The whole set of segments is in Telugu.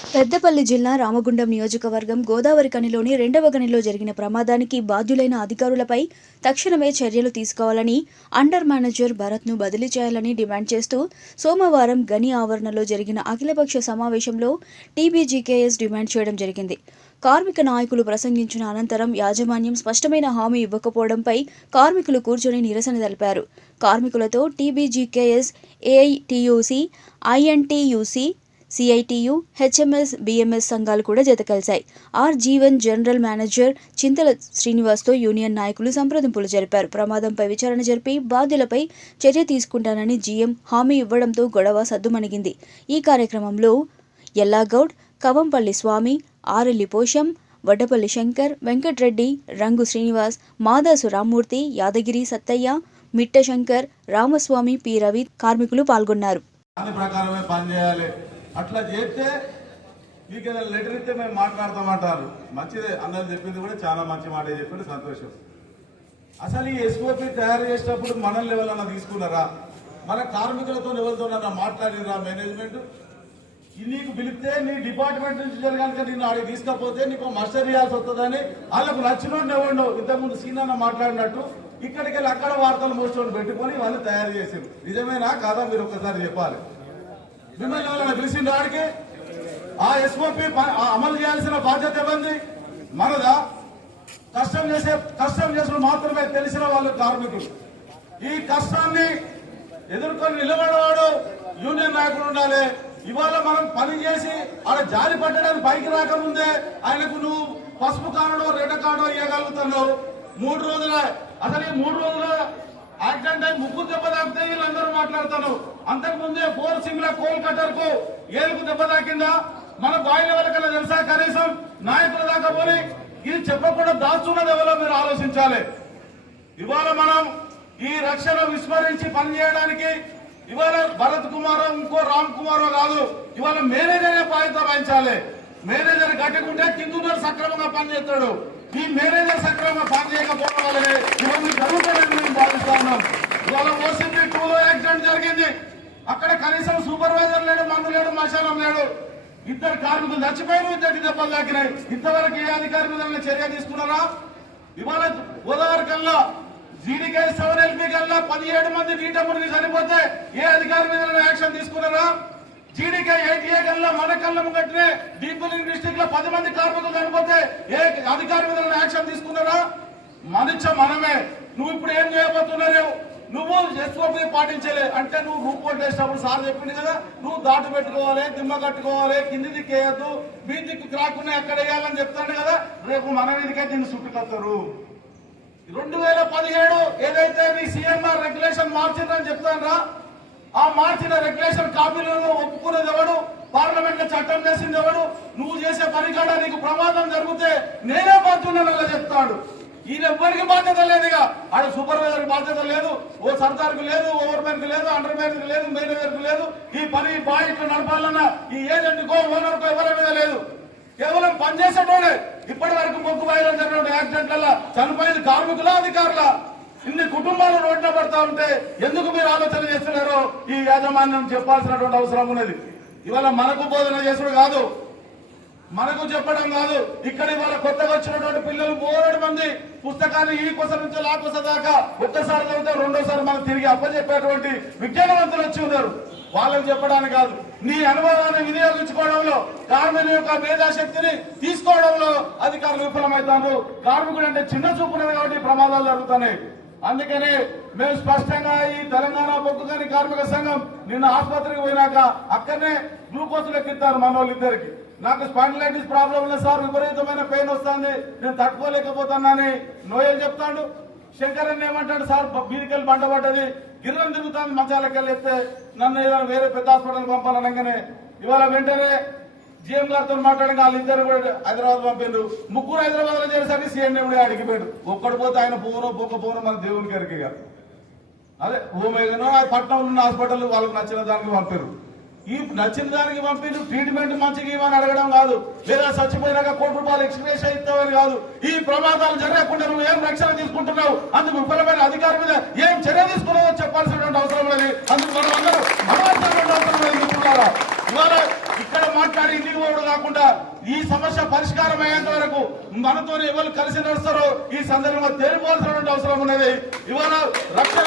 పెద్దపల్లి జిల్లా రామగుండం నియోజకవర్గం గోదావరి కనిలోని 2వ గనిలో జరిగిన ప్రమాదానికి బాధ్యులైన అధికారులపై తక్షణమే చర్యలు తీసుకోవాలని, అండర్ మేనేజర్ భరత్ను బదిలీ చేయాలని డిమాండ్ చేస్తూ సోమవారం గని ఆవరణలో జరిగిన అఖిలపక్ష సమావేశంలో టీబీజీకేఎస్ డిమాండ్ చేయడం జరిగింది. కార్మిక నాయకులు ప్రసంగించిన అనంతరం యాజమాన్యం స్పష్టమైన హామీ ఇవ్వకపోవడంపై కార్మికులు కూర్చొని నిరసన తెలిపారు. కార్మికులతో TBGKS, AITUC, INTUC, CITU, HMS, BMS సంఘాలు కూడా జతకలిశాయి. R Jeevan general manager Chintala శ్రీనివాస్తో యూనియన్ నాయకులు సంప్రదింపులు జరిపారు. ప్రమాదంపై విచారణ జరిపి బాధ్యులపై చర్య తీసుకుంటానని జీఎం హామీ ఇవ్వడంతో గొడవ సద్దుమణిగింది. ఈ కార్యక్రమంలో ఎల్లాగౌడ్, కవంపల్లి స్వామి, ఆరెల్లి పోషం, వడ్డపల్లి శంకర్, వెంకట్రెడ్డి, రంగు శ్రీనివాస్, మాదాసు రామ్మూర్తి, యాదగిరి సత్తయ్య, మిట్ట శంకర్, రామస్వామి, పి రవి కార్మికులు పాల్గొన్నారు. అట్లా చేస్తే మీకు ఏదైనా లెటర్ ఇస్తే మేము మాట్లాడతామంటారు. మంచిదే, అందరూ చెప్పింది కూడా చాలా మంచి మాట చెప్పింది, సంతోషం. అసలు ఈ ఎస్ఓపి తయారు చేసేటప్పుడు మన లెవెల్ అన్న తీసుకున్నారా? మన కార్మికులతో ఎవరితోనన్నా మాట్లాడిరా? మేనేజ్మెంట్ నీకు పిలిస్తే నీ డిపార్ట్మెంట్ నుంచి జరగాక నిన్ను ఆడికి తీసుకపోతే నీకు మస్టర్ ఇవ్వాల్సి వస్తుందని వాళ్ళకు నచ్చినోడిని ఎవడో ఇంతకుముందు సీనన్న మాట్లాడినట్టు ఇక్కడికి వెళ్ళి అక్కడ వార్తలు మోసుకొని పెట్టుకొని వాళ్ళు తయారు చేసారు. నిజమేనా కాదా మీరు ఒక్కసారి చెప్పాలి. మిమ్మల్ని ఎవరైనా పిలిచిండ్రు ఆడికి? ఆ ఎస్ఓపి అమలు చేయాల్సిన బాధ్యత ఎవరిది? మనదా? కష్టం చేసిన మాత్రమే తెలిసిన వాళ్ళు కార్మికులు. ఈ కష్టాన్ని ఎదుర్కొని నిలబడేవాడు యూనియన్ నాయకుడు ఉండాలి. ఇవాళ మనం పని చేసి ఆడ జారి పట్టడానికి పైకి రాకముందే ఆయనకు నువ్వు పసుపు కాడో రెడ్ కాడో ఇవ్వగలుగుతున్నావు. 3 రోజుల అసలు ఈ 3 రోజుల యాక్సిడెంట్ అయి ముగ్గురు దెబ్బ తాకితే వీళ్ళందరూ మాట్లాడుతాను. అంతకుముందే 4 సింగ్ల కోల్ కట్టర్ కు ఏలుకు దెబ్బ తాకిందా? మన బాయిల వరకల్లా తెలుసా? కనీసం నాయకుల దాకా పోని ఇది చెప్పకుండా దాచున్నది ఎవరో మీరు ఆలోచించాలి. ఇవాళ మనం ఈ రక్షణ విస్మరించి పనిచేయడానికి ఇవాళ భరత్ కుమారో ఇంకో రామ్ కుమారో కాదు, ఇవాళ మేనేజరే బాధ్యత వహించాలి. మేనేజర్ గట్టుకుంటే కింద సక్రమంగా పనిచేస్తాడు. ఈ మేనేజర్ సక్రమంగా పనిచేయకపోవడం వల్లనే ఇవన్నీ జరుగుతాయని మేము భావిస్తా ఉన్నాం. ఇవాళ ఓసీపీ 2లో యాక్సిడెంట్ జరిగింది. అక్కడ కనీసం సూపర్వైజర్ లేడు, మందు లేడు, మశానం లేడు. 2 కార్మికులు చచ్చిపోయారు, 2 దెబ్బలు తాకినాయి. ఇంతవరకు ఏ అధికారి మీద చర్య తీసుకున్నారా? ఇవాళ గోదావరి కల్లా జీడీకే 7LP కల్లా 17 మంది నీట మునిగి చనిపోతే ఏ అధికారి మీద యాక్షన్ తీసుకున్నారా? జీడీకే 8A కల్లా మన కళ్ళ ముంగట్నే డీపులింగ్ డిస్ట్రిక్ట్ లో 10 మంది కార్మికులు చనిపోతే ఏ అధికారి మీద యాక్షన్ తీసుకున్నారా? మనమే. నువ్వు ఇప్పుడు ఏం చేయబోతున్నావు? నువ్వు ఎస్ఓపీ పాటించలే అంటే నువ్వు రూపోర్ట్ వేసినప్పుడు సార్ చెప్పింది కదా, నువ్వు దాటు పెట్టుకోవాలి, దిమ్మ కట్టుకోవాలి, కింది దిక్కు వేయద్దు, మీ దిక్కు రాకుండా ఎక్కడ వేయాలని చెప్తాను కదా. రేపు మన మీదకే దీన్ని చుట్టుకొస్తారు. 2017 ఏదైతే మీ సిఎంఆర్ రెగ్యులేషన్ మార్చిందని చెప్తానరా? ఆ మార్చిన రెగ్యులేషన్ కాపీలను ఒప్పుకునేది ఎవడు? పార్లమెంట్ లో చట్టం చేసింది ఎవడు? నువ్వు చేసే పని కాడ నీకు ప్రమాదం జరిగితే నేనే బాధ్యున్నలా చెప్తాడు. ఈయన ఎవ్వరికి బాధ్యత లేదుగా. ఆడ సూపర్వైజర్ బాధ్యత లేదు, ఓ సర్దార్ కు లేదు, ఓవర్ మ్యాన్ కు లేదు, అండర్ మ్యాన్ కు లేదు, మేనేజర్ కు లేదు. ఈ పని బాయ్ ఇట్లా నడపాలన్నా ఈ ఏజెంట్ కో ఓనర్ కో ఎవరి మీద లేదు. కేవలం పనిచేసేటోడే. ఇప్పటి వరకు మొక్కు బాయిలో జరిగిన యాక్సిడెంట్ల చనిపోయింది కార్మికుల అధికారుల. ఇన్ని కుటుంబాలు రోడ్న పడతా ఉంటే ఎందుకు మీరు ఆలోచన చేస్తున్నారో ఈ యాజమాన్యం చెప్పాల్సినటువంటి అవసరం ఉన్నది. ఇవాళ మనకు బోధన చేసుడు కాదు, మనకు చెప్పడం కాదు. ఇక్కడ ఇవాళ కొత్తగా వచ్చినటువంటి పిల్లలు 3 మంది పుస్తకాన్ని ఈ కొస నుంచి ఆ కొస దాకా ఒక్కసారి చదివితే రెండోసారి మనం తిరిగి అప్పచెప్పేటువంటి విజ్ఞానవంతులు వచ్చి ఉన్నారు. వాళ్ళకి చెప్పడానికి కాదు, నీ అనుభవాన్ని వినియోగించుకోవడంలో, కార్మికుల యొక్క మేధాశక్తిని తీసుకోవడంలో అధికారులు విఫలమవుతారు. కార్మికుడు అంటే చిన్న చూపున్నది కాబట్టి ప్రమాదాలు జరుగుతున్నాయి. అందుకనే మేము స్పష్టంగా ఈ తెలంగాణ బొగ్గు గని కార్మిక సంఘం నిన్న ఆసుపత్రికి పోయినాక అక్కడనే గ్లూకోజ్ లెక్కిస్తారు మన వాళ్ళిద్దరికి. నాకు స్పాండిలైటిస్ ప్రాబ్లం లేదు సార్, విపరీతమైన పెయిన్ వస్తుంది, నేను తట్టుకోలేకపోతున్నానని నోయలు చెప్తాడు. శంకర్ అన్న ఏమంటాడు, సార్ బీదికెళ్ళి బండ పడ్డది, గిర్రం తిరుగుతాను, మంచాలకెళ్ళి ఎత్తే నన్ను ఏదైనా వేరే పెద్ద హాస్పిటల్ పంపాలనగానే ఇవాళ వెంటనే జీఎం గారితో మాట్లాడి వాళ్ళిద్దరు కూడా హైదరాబాద్ పంపారు. 3 హైదరాబాద్ లో చేసేసరికి సీఎం అడిగిపోయాడు. ఒక్కడు పోతే ఆయన పోకపోను మన దేవుని గారికి. అదే ఓమేగనో పట్నంలో ఉన్న హాస్పిటల్ వాళ్ళకి నచ్చిన దానికి పంపారు. ఈ నచ్చిన దానికి పంపి ట్రీట్మెంట్ మంచిగా ఇవ్వని అడగడం కాదు, లేదా చచ్చిపోయినాక ₹1 కోటి ఎక్స్ప్రెస్ ఇస్తామని కాదు. ఈ ప్రమాదాలు జరగకుండా నువ్వు ఏం రక్షణ తీసుకుంటున్నావు, అందుకు విఫలమైన అధికారి మీద ఏం చర్య తీసుకున్నావో చెప్పాల్సినటువంటి అవసరం లేదు. అందుకు మనం అందరూ అవసరం లేదు. ఇవాళ ఇక్కడ అక్కడ మాట్లాడి ఇంటికి పోవడం కాకుండా ఈ సమస్య పరిష్కారం అయ్యేంత వరకు మనతో ఎవరు కలిసి నడుస్తారో ఈ సందర్భంగా తేలిపోవాల్సినటువంటి అవసరం ఉన్నది. ఇవాళ రక్షణ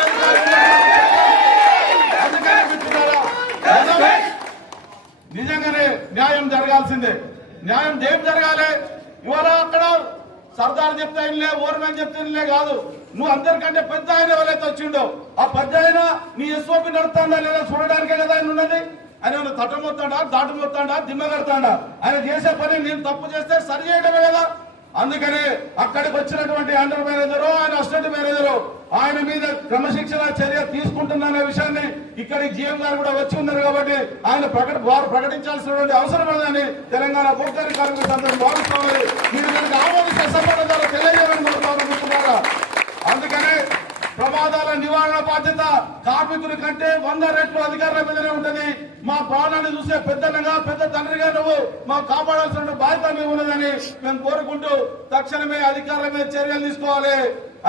నిజంగానే న్యాయం జరగాల్సిందే. న్యాయం ఏం జరగాలి? ఇవాళ అక్కడ సర్దార్ చెప్తే ఆయనలే, ఓర్మన్ చెప్తే ఆయనలే కాదు, నువ్వు అందరికంటే పెద్ద ఆయన ఎవరైతే వచ్చిండో ఆ పెద్ద ఆయన నీ ఎస్ఓపి నడుస్తాడా లేదా చూడడానికే కదా ఆయన ఉన్నది. ఆయన ఏమైనా తట్టమొత్తాడా, దాటమొత్తాడా, దిమ్మ కడతాడా? ఆయన చేసే పని నేను తప్పు చేస్తే సరి చేయడమే కదా. అందుకనే అక్కడికి వచ్చినటువంటి అండర్ మేనేజరు, ఆయన అసిస్టెంట్ మేనేజరు ఆయన మీద క్రమశిక్షణ చర్య తీసుకుంటున్న విషయాన్ని ఇక్కడికి జీఎం గారు కూడా వచ్చి ఉన్నారు కాబట్టి ఆయన వారు ప్రకటించాల్సినటువంటి అవసరం ఉందని తెలంగాణ భూకారి కార్మిక సంఘం భావిస్తోంది. మీరు దానికి ఆమోదించే సంబంధం ద్వారా తెలియజేయాలని కోరుకుంటున్నారా? అందుకనే ప్రమాదాల నివారణ బాధ్యత కార్మికుల కంటే 100 రెట్లు అధికారుల మీదనే ఉంటది. మా ప్రాణాన్ని చూసే పెద్దలుగా, పెద్ద తండ్రిగా నువ్వు మాకు కాపాడాల్సిన బాధ్యత మేము ఉన్నదని మేము కోరుకుంటూ తక్షణమే అధికారుల మీద చర్యలు తీసుకోవాలి.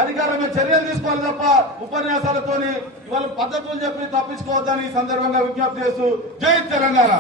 అధికారుల మీద చర్యలు తీసుకోవాలి తప్ప ఉపన్యాసాలతోని ఇవాళ పద్ధతులు చెప్పి తప్పించుకోవద్దని ఈ సందర్భంగా విజ్ఞప్తి చేస్తూ జై తెలంగాణ.